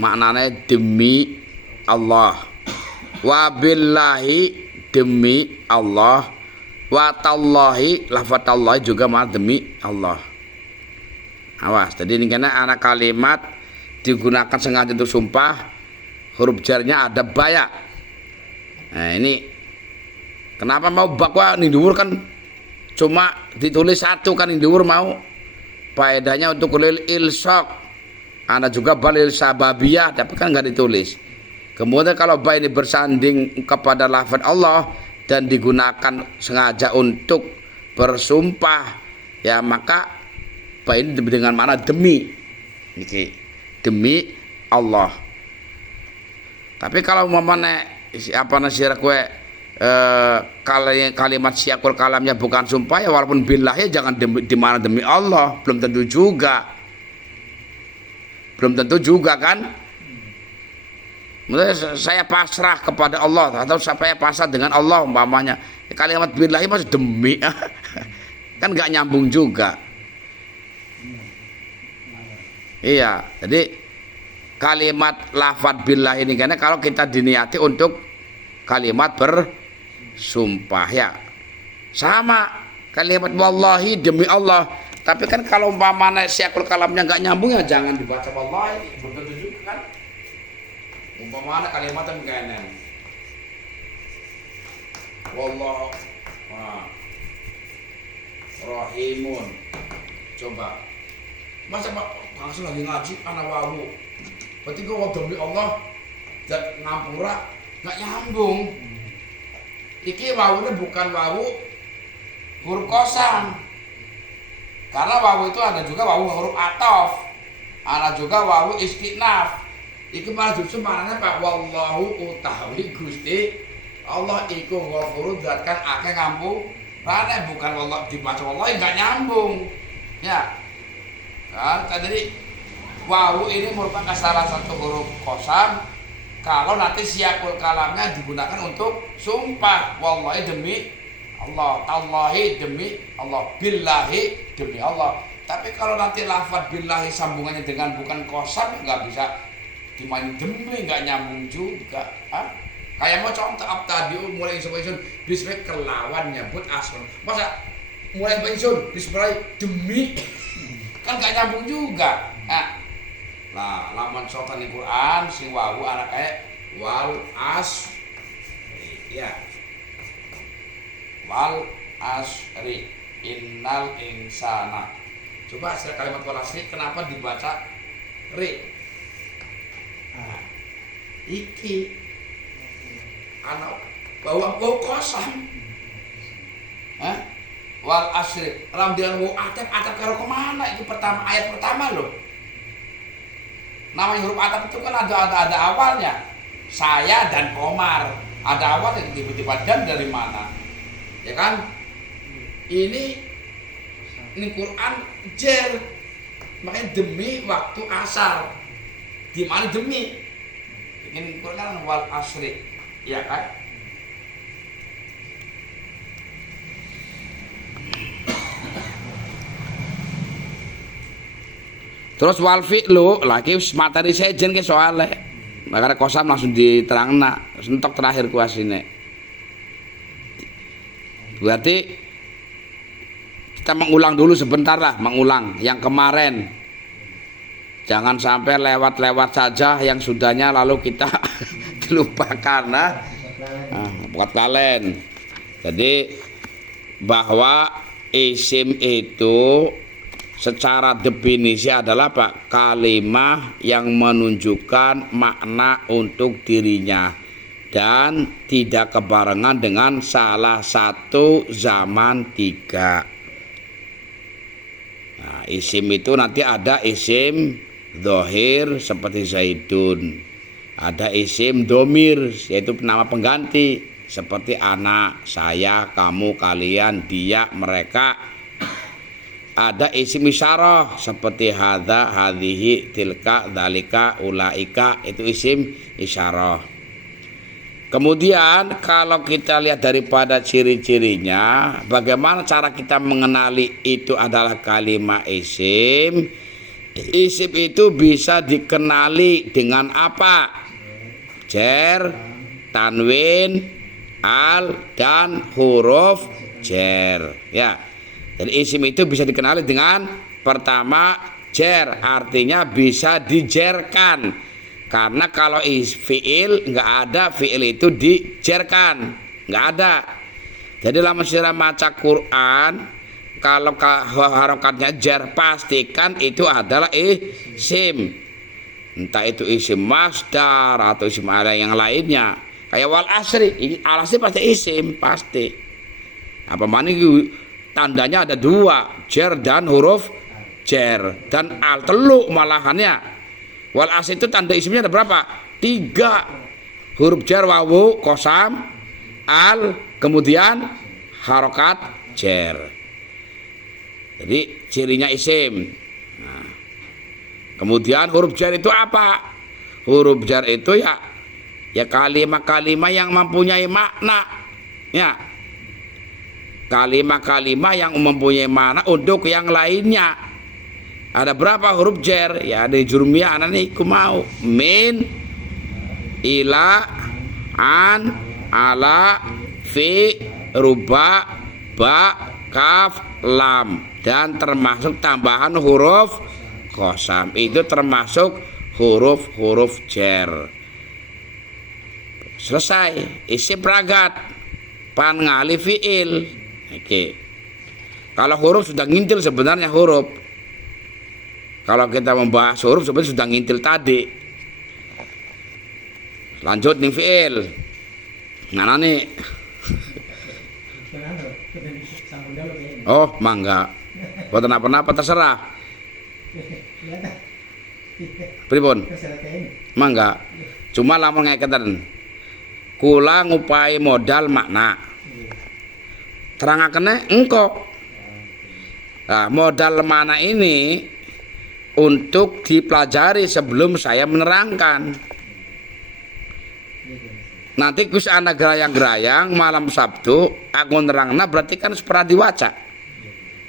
maknanya demi Allah, wa billahi demi Allah, wa tallahi lafaz tallahi juga makna demi Allah. Awas, jadi ini karena anak kalimat digunakan sengaja untuk sumpah, huruf jarnya ada baya. Nah ini kenapa mau bakwa nindur kan cuma ditulis satu kan nindur mau faedahnya untuk lil ilsaq. Ada juga balil sababiyah tapi kan nggak ditulis. Kemudian kalau ba ini bersanding kepada lafaz Allah dan digunakan sengaja untuk bersumpah ya maka ba ini dengan mana demi ini demi Allah. Tapi kalau umpamanya apa nasir kue kalimat siakul kalamnya bukan sumpah ya walaupun billahi jangan di mana demi Allah belum tentu juga kan. Saya pasrah kepada Allah atau saya pasrah dengan Allah umpamanya kalimat billahi masih demi kan nggak nyambung juga. Iya, jadi kalimat lafadz billah ini karena kalau kita diniati untuk kalimat bersumpah ya sama kalimat wallahi demi Allah. Tapi kan kalau umpamanya siakul kalamnya nggak nyambung ya jangan dibaca wallahi belum tentu juga kan. Umpamanya kalimatnya begini wallahu rahimun coba masa langsung lagi ngaji anak wawu berarti gue demi Allah dan ngampura nggak nyambung. Iki wawunya bukan wawu huruf qasam karena wawu itu ada juga wawu huruf ataf ada juga wawu istinaf. Iki malah justru maknanya Pak wallahu utawi Gusti Allah iku ghafurud zat kan akeh ngampurane bukan wallah dibaca wallahi nggak nyambung ya. Nah, jadi wawu ini merupakan salah satu huruf qasam kalau nanti siakul kalamnya digunakan untuk sumpah wallahi demi Allah, tallahi demi Allah, billahi demi Allah. Tapi kalau nanti lafadz billahi sambungannya dengan bukan qasam nggak bisa dimain demi nggak nyambung juga. Kayak mau contoh tadi mulai insun bismillah kelawan nyebut asal masa mulai insun bismillah demi kan gak nyambung juga. Nah, laman sotan Al-Quran si wawu anak kayak wal ya wal asri innal insana. Coba saya kalimat wal asri kenapa dibaca ri? Iki anak bawa bau kosong wal asri lam dia mau atap karo kemana itu pertama ayat pertama loh. Namanya huruf atap itu kan ada awalnya saya dan Komar ada awal yang tiba-tiba dan dari mana ya kan. Ini Quran jer makanya demi waktu asar di mana demi ini Quran wal asri ya kan. Terus wal fi'lu lagi materi sejen ke soalnya. Makanya kosam langsung diterangna, sentok terakhir kuasine. Berarti kita mengulang dulu sebentar lah, mengulang yang kemarin. Jangan sampai lewat-lewat saja yang sudahnya lalu kita dilupakan. Buat kalian. Jadi bahwa isim itu secara definisi adalah Pak, kalimah yang menunjukkan makna untuk dirinya dan tidak kebarengan dengan salah satu zaman tiga. Nah, isim itu nanti ada isim dhohir seperti Zaidun, ada isim domir yaitu nama pengganti seperti anak, saya, kamu, kalian, dia, mereka. Ada isim isyarah seperti hadza, hadhihi, tilka, dzalika, ulaika, itu isim isyarah. Kemudian kalau kita lihat daripada ciri-cirinya, bagaimana cara kita mengenali itu adalah kalimat isim. Isim itu bisa dikenali dengan apa? Jar, tanwin, al, dan huruf jar. Ya. Jadi isim itu bisa dikenali dengan pertama jar, artinya bisa dijerkan. Karena kalau fi'il nggak ada fi'il itu dijerkan, nggak ada. Jadi dalam sirah maca Quran kalau harokatnya jar pastikan itu adalah isim. Entah itu isim masdar atau isim ala yang lainnya. Kayak wal asri, al asri pasti isim pasti. Apa mana tandanya ada dua, jar dan huruf jar dan al telu malahannya. Wal asri itu tanda isimnya ada berapa? 3, huruf jar wawu kosam al kemudian harokat jar. Jadi cirinya isim. Nah, kemudian huruf jar itu apa? Huruf jar itu ya kalimat-kalimat yang mempunyai makna. Ya, kalimat-kalimat yang mempunyai makna untuk yang lainnya. Ada berapa huruf jar? Ya ada jurumiyah anak nih ku mau. Min, ila, an, ala, fi, ruba, ba, kaf, lam, dan termasuk tambahan huruf kosam. Itu termasuk huruf-huruf jar. Selesai. Isim pragat pan ngali fi'il. Oke. Kalau huruf sudah ngintil sebenarnya huruf. Kalau kita membahas huruf sebenarnya sudah ngintil tadi. Lanjut nih fi'il. Mana nih? Oh, mangga. Buat apa-apa terserah. Pripun? Mangga. Cuma lamun ngeketen. Kula ngupai modal makna. Terangakene engko. Nah, modal mana ini untuk dipelajari sebelum saya menerangkan. Nanti kus ana gerayang-gerayang malam Sabtu aku nerangna berarti kan sepera diwaca.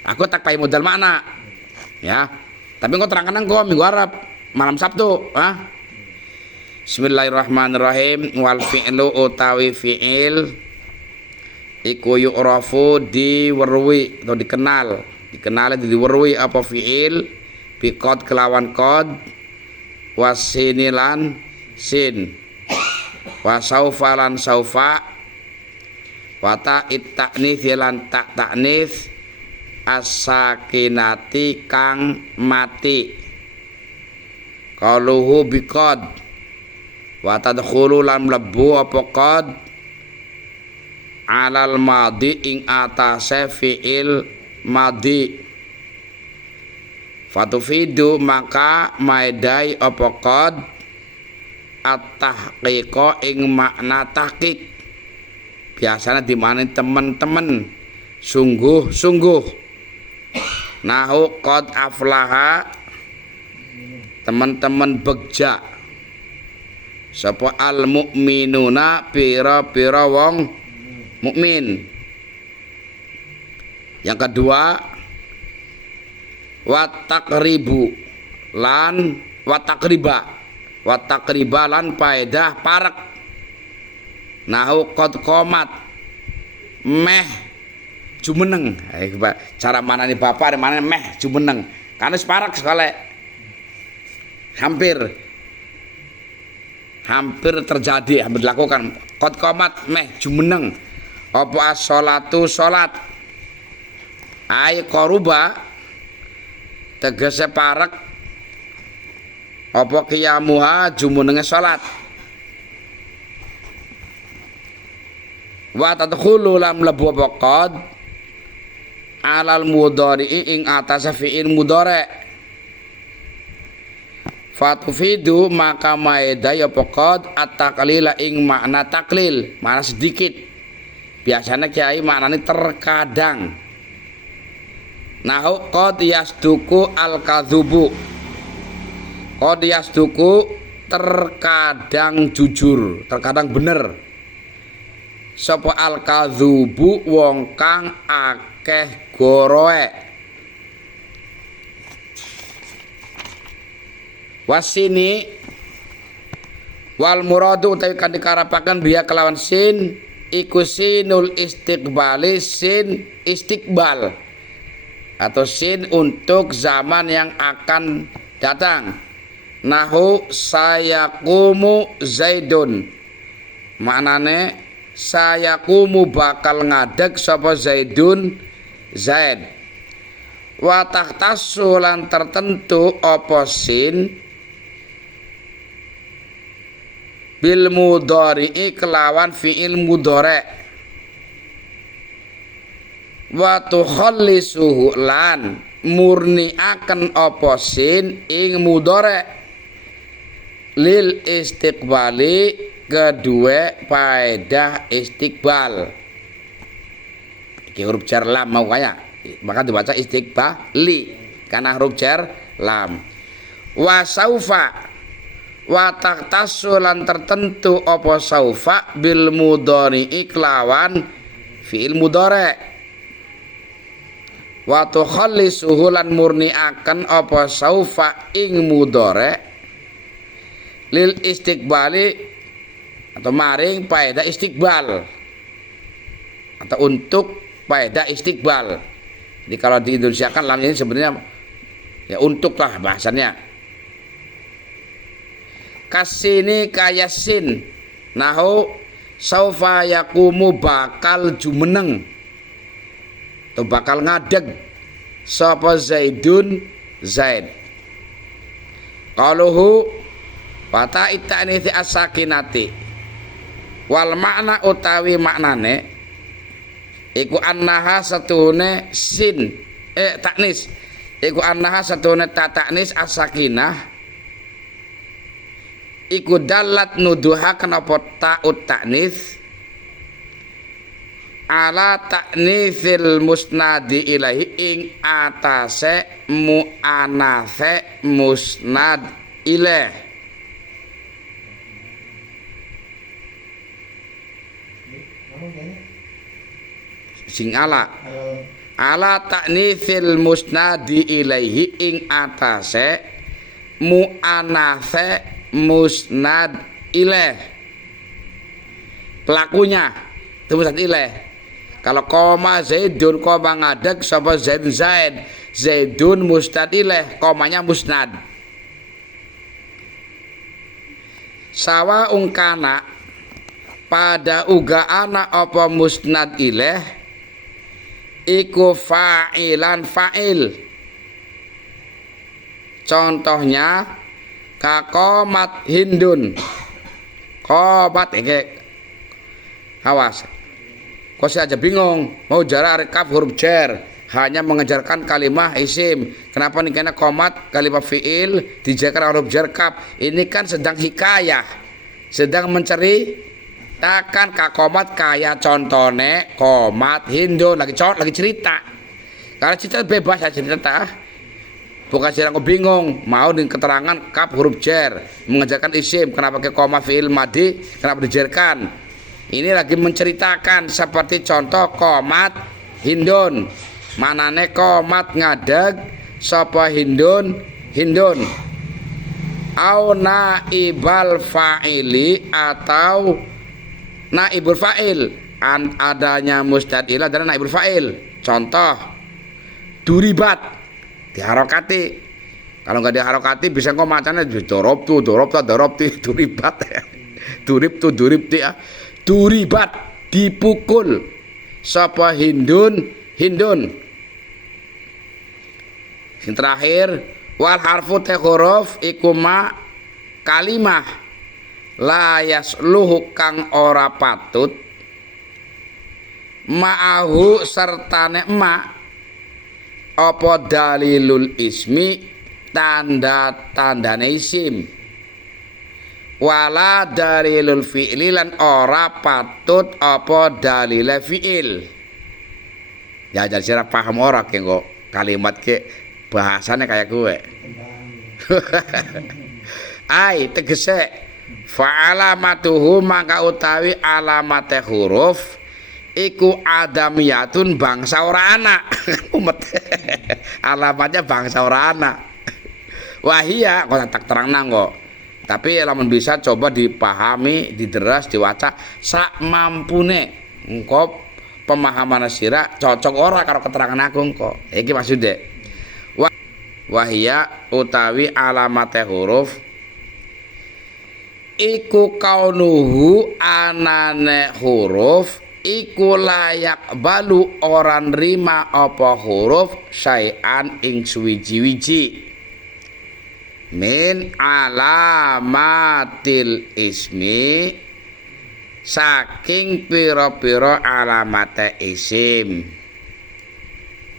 Aku tak pakai modal makna. Ya. Tapi engko terangkan engko minggu Arab malam Sabtu, Bismillahirrahmanirrahim. Wal fi'lu utawi fi'il iku yu'rafu diweruhi atau dikenal diweruhi apa fi'il biqad kelawan qad wasinilan sin wa saufa lan saufa wa ta'it ta'nits lan tak ta'nits as-sakinati kang mati qaluhu biqad wa tadkhulu lan mlebu apa qad alal madhi ing atase fi'il madhi fatufidu maka maedai apa qad at-tahqiqa ing makna tahqiq. Biasanya dimana teman-teman sungguh-sungguh. Nahu qad aflaha teman-teman begja. Sapa al mukminuna pira-pira wong mukmin. Yang kedua wa taqribu lan watakriba lan paedah parek nahu qad qomat meh jumeneng. Cara manani bapak mana meh jumeneng karena parek sekali hampir terjadi, hampir dilakukan. Qad qomat meh jumeneng apa as-sholatu salat ay qaruba tegese parek apa qiyamuha jumenenge salat wa tadkhulu lam lebu apa qad alal mudhari'i ing atase fi'il mudhari' fatufidu maka maeda ya pokod at-taqlila ing makna taklil, makna sedikit. Biasanya kiai maknanya terkadang. Nahu qad yasduku al-kadzubu, qad yasduku terkadang jujur, terkadang bener. Sapa al-kadzubu wong kang akeh goroe. Wasini wal muradu utawi kan dikarapaken biya kelawan sin iku sinul istiqbali, sin istiqbal atau sin untuk zaman yang akan datang. Nahu sayaqumu zaidun, maknane sayaqumu bakal ngadeg sapa zaidun zaid. Wa tahtassu lan tertentu apa sin bil mudhari'i kelawan fi'il mudhari' wa tukhallisuhu lan murniaken apa sin ing mudhari' lil istiqbali kedua faedah istiqbal. Iki huruf jar lam mau kaya maka dibaca istiqbali karena huruf jar lam. Wa saufa wa taqtasu lan tertentu apa saufa bil mudhari'i kelawan fi'il mudhari' wa tukhallisuhu lan murniaken apa saufa ing mudhari' lil istiqbali atau maring faedah istiqbal atau untuk faedah istiqbal. Jadi kalau di Indonesia kan lam ini sebenarnya ya untuk lah bahasanya. Kasini kayasin nahu saufa yakumu bakal jumeneng atau bakal ngadeg sapa zaidun zaid. Qaluhu fata itanithi as-sakinati wal makna utawi maknane iku annaha satuhune sin taknis iku annaha satuhune taknis as-sakinah iku dalat nuduha kenapa ta'ut taknis ala taknisil musnadi ilahi ing atase mu'anase musnad ilaih. Sing ala taknisil musnadi ilaihi ing atase mu'anase musnad ilaih pelakunya itu musnad ilaih. Kalau koma zaidun koma ngadeg sapa zaidun zaid, zaidun musnad ilaih komanya musnad. Sawa ungkana pada uga ana apa musnad ilaih iku fa'ilan fa'il. Contohnya kakomat hindun komat awas kok saya aja bingung mau jarak rekap huruf jar hanya mengejarkan kalimah isim. Kenapa nih karena komat kalimah fi'il dijakarkan huruf jar kap. Ini kan sedang hikayah, sedang menceritakan kakomat kayak contone komat hindun lagi cerita. Karena cerita bebas aja cerita. Bukan sedang bingung mau dengan keterangan kap huruf jar mengejarkan isim kenapa ke koma fi'il madi kenapa dijarkan. Ini lagi menceritakan seperti contoh komat hindun, manane komat ngadeg sapa hindun Hindun au naibal fa'ili atau naibul fa'il, adanya mustadilah dan naibul fa'il. Contoh duribat diharokati, kalau nggak diharokati bisa kok macamnya dorob tu duribat durib ya duribat dipukul sapa hindun. Yang terakhir wal harfu te huruf iku ma kalimah la yasluhu kang ora patut ma'ahu sertane ma apa dalilul ismi tanda-tandane isim wala dalilul fi'li lan ora patut apa dalile fi'il. Ya jadi sira paham ora ke kok kalimat ke bahasanya kayak gue. Ai tegese fa'alamatuhu maka utawi alamate huruf iku adamiyatun bangsa ora ana. Umet. Alamatnya bangsa ora ana. Wahia kok tak terang nang kok. Tapi lamun bisa coba dipahami, dideras, diwaca sak mampune. Engko pemahaman sira cocok ora karo keterangan aku engko. Iki maksude. Wahia utawi alamate huruf iku kaunuhu anane huruf iku layak balu orang rima apa huruf syai'an ing suwiji-wiji min alamatil ismi saking pira-pira alamate isim.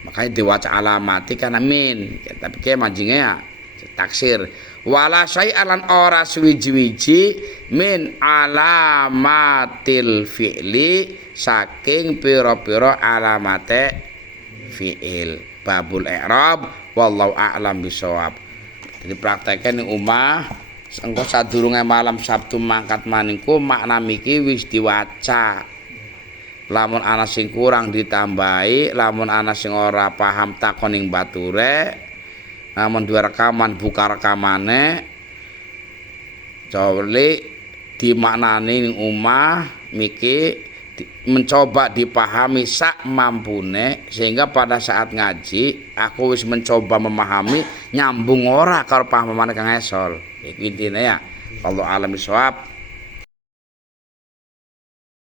Makanya diwaca alamati karena min, tapi kayak majingnya taksir wala syai'an ora suwiji-wiji min alamatil fi'li saking pira-pira alamate fi'il. Babul i'rab wallahu a'lam bisawab. Jadi prakteknya ning omah engko sadurunge malam Sabtu mangkat maningku makna miki wis diwaca. Lamun ana sing kurang ditambahi, lamun ana sing ora paham takon ing bature, namun dua rekaman buka rekamane coli dimaknani ning omah miki mencoba dipahami sak mampune sehingga pada saat ngaji aku wis mencoba memahami nyambung ora karo pahamane Kang Esol. Iku intine ya. Wallahu a'lam bishawab.